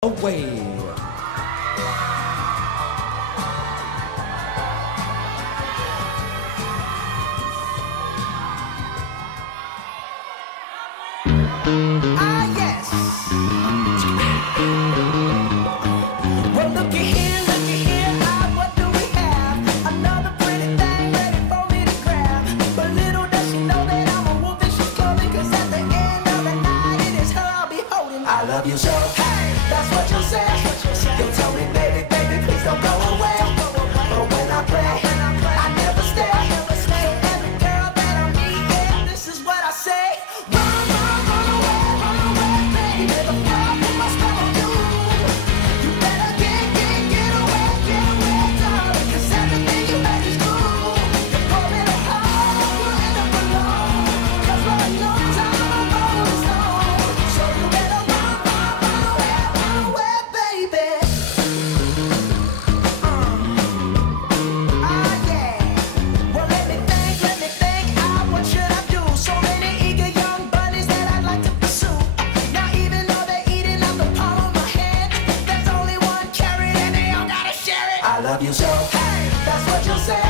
Away. Ah, yes. Well, looky here, ah, what do we have? Another pretty thing ready for me to grab. But little does she know that I'm a wolf and she's clothing, 'cause at the end of the night, it is her I'll be holding. I love you so, hey, that's what you'll say. You'll tell me, baby, please don't go away. But when I play, I never stay. So every girl that I meet, yeah, this is what I say. Run away, baby. The fire put my spell on you. You better get away, darling. 'Cause everything you make is cool. You're pulling a hole, you're in it alone. 'Cause Lord knows I'm a rolling stone. So you better run away, baby. Ah, yeah. Well, let me think. Ah, what should I do? So many eager young bunnies that I'd like to pursue. Now, even though they're eating out the palm of my hand, there's only one carrot and they all gotta share it. I love you so, hey, that's what you'll say.